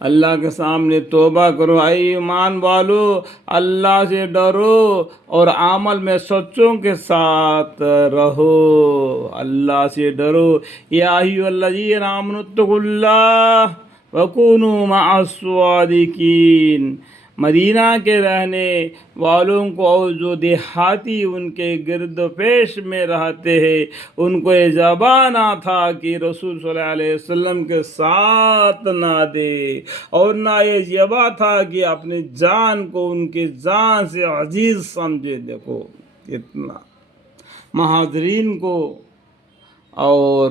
اللہ کے سامنے توبہ کرو، اے ایمان والو اللہ سے ڈرو اور عمل میں سچوں کے ساتھ رہو، اللہ سے ڈرو۔ یا ایھا الذین آمنوا اتقوا اللہ وکونوا مع الصادقین۔ مدینہ کے رہنے والوں کو اور جو دیہاتی ان کے گرد و پیش میں رہتے ہیں ان کو یہ زبان نہ تھا کہ رسول صلی اللہ علیہ وسلم کے ساتھ نہ دے، اور نہ یہ زبان تھا کہ اپنی جان کو ان کی جان سے عزیز سمجھے۔ دیکھو اتنا مہاجرین کو اور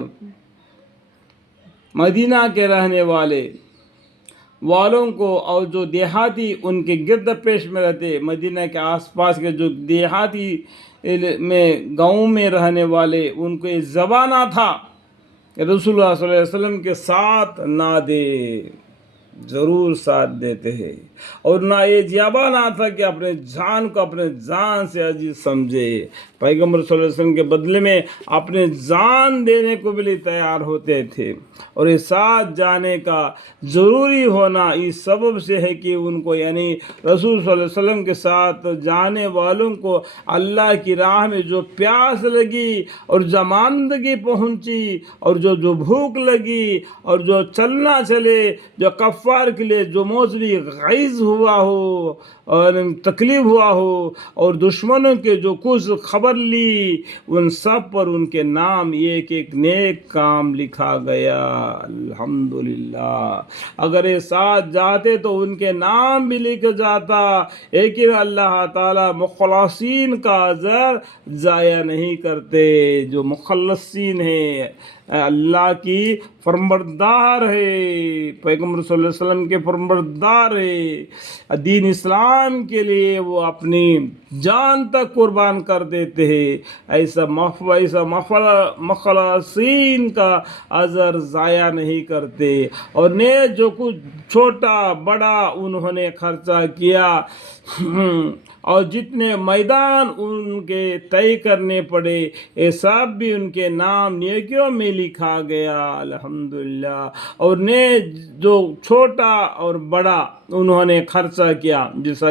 مدینہ کے رہنے والوں کو اور جو دیہاتی ان کے گرد پیش میں رہتے، مدینہ کے آس پاس کے جو دیہاتی میں گاؤں میں رہنے والے، ان کو یہ زبانہ تھا کہ رسول اللہ صلی اللہ علیہ وسلم کے ساتھ نہ دے، ضرور ساتھ دیتے ہیں، اور نہ یہ زبانہ تھا کہ اپنے جان کو اپنے جان سے عزیز سمجھے۔ پیغمبر صلی اللہ علیہ وسلم کے بدلے میں اپنے جان دینے کو بھی تیار ہوتے تھے، اور یہ ساتھ جانے کا ضروری ہونا اس سبب سے ہے کہ ان کو یعنی رسول صلی اللہ علیہ وسلم کے ساتھ جانے والوں کو اللہ کی راہ میں جو پیاس لگی اور جماندگی پہنچی اور جو بھوک لگی اور جو چلنا چلے، جو کفار کے لیے جو موسمی غیظ ہوا ہو اور تکلیف ہوا ہو اور دشمنوں کے جو کچھ خبر لی، ان سب پر ان کے نام ایک ایک نیک کام لکھا گیا۔ الحمدللہ اگر یہ ساتھ جاتے تو ان کے نام بھی لکھ جاتا، لیکن اللہ تعالیٰ مخلصین کا اجر ضائع نہیں کرتے۔ جو مخلصین ہیں، اللہ کی فرمانبردار ہے، پیغمبر صلی اللہ علیہ وسلم کے فرمانبردار ہے، دین اسلام کے لیے وہ اپنی جان تک قربان کر دیتے ہیں، ایسا مخلصین کا اجر ضائع نہیں کرتے۔ اور نے جو کچھ چھوٹا بڑا انہوں نے خرچہ کیا اور جتنے میدان ان کے طے کرنے پڑے، یہ سب بھی ان کے نام نیکیوں میں لکھا گیا۔ الحمدللہ اور نے جو چھوٹا اور بڑا انہوں نے خرچہ کیا، جیسا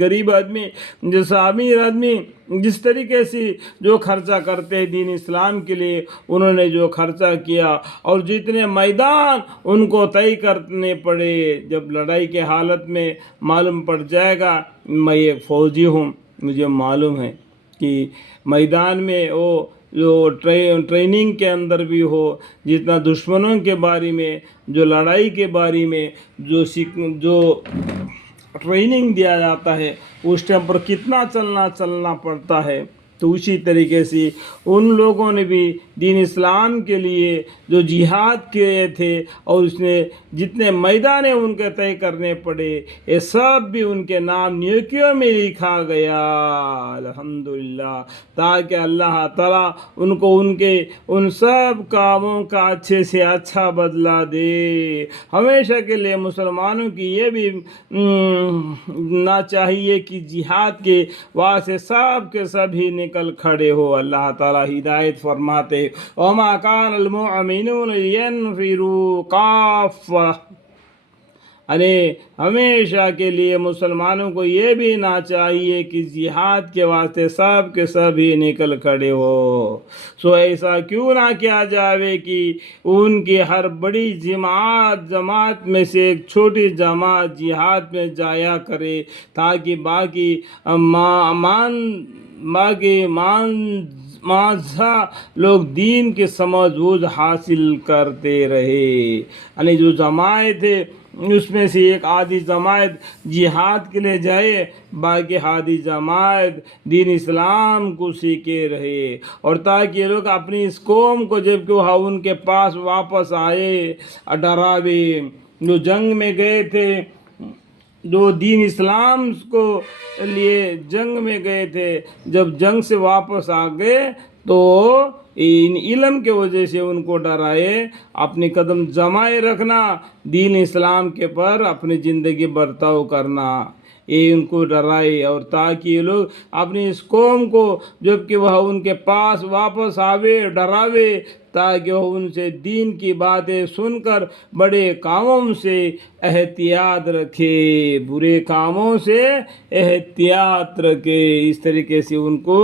غریب آدمی، جیسا امیر آدمی جس طریقے سے جو خرچہ کرتے ہیں دین اسلام کے لیے، انہوں نے جو خرچہ کیا اور جتنے میدان ان کو طے کرنے پڑے، جب لڑائی کے حالت میں معلوم پڑ جائے گا میں ایک فوجی ہوں، مجھے معلوم ہے کہ میدان میں وہ جو ٹریننگ کے اندر بھی ہو، جتنا دشمنوں کے بارے میں، جو لڑائی کے بارے میں جو ٹریننگ دیا جاتا ہے، اس ٹائم پر کتنا چلنا پڑتا ہے۔ تو اسی طریقے سے ان لوگوں نے بھی دین اسلام کے لیے جو جہاد کیے تھے اور اس نے جتنے میدان ان کے طے کرنے پڑے، یہ سب بھی ان کے نام نیکیوں میں لکھا گیا۔ الحمدللہ تاکہ اللہ تعالیٰ ان کو ان کے ان سب کاموں کا اچھے سے اچھا بدلہ دے۔ ہمیشہ کے لیے مسلمانوں کی یہ بھی نہ چاہیے کہ جہاد کے واسطے سب کے سبھی نکل کھڑے ہو۔ اللہ تعالیٰ ہدایت فرماتے، وَمَا كَانَ الْمُؤْمِنُونَ لِيَنْفِرُوا كَافَّةً، یعنی ہمیشہ کے لیے مسلمانوں کو یہ بھی نہ چاہیے کہ جہاد کے واسطے سب کے سب ہی نکل کھڑے ہو۔ سو ایسا کیوں نہ کیا جاوے کہ ان کی ہر بڑی جماعت میں سے ایک چھوٹی جماعت جہاد میں جایا کرے، تاکہ باقی ماذا لوگ دین کے سمجھ بوجھ حاصل کرتے رہے۔ یعنی جو جماعت ہے اس میں سے ایک آدھی جماعت جہاد کے لیے جائے، باقی آدھی جماعت دین اسلام کو سیکھے رہے، اور تاکہ یہ لوگ اپنی اس قوم کو جب کہ وہ ان کے پاس واپس آئے ڈراوے۔ جو جنگ میں گئے تھے، جو دین اسلام کو لیے جنگ میں گئے تھے، جب جنگ سے واپس آ گئے تو ان علم کے وجہ سے ان کو ڈرائے، اپنی قدم جمائے رکھنا، دین اسلام کے پر اپنی زندگی برتاؤ کرنا۔ یہ ان کو ڈرائے اور تاکہ یہ لوگ اپنی اس قوم کو جب کہ وہ ان کے پاس واپس آوے ڈراوے تاکہ وہ ان سے دین کی باتیں سن کر بڑے کاموں سے احتیاط رکھے، برے کاموں سے احتیاط رکھے۔ اس طریقے سے ان کو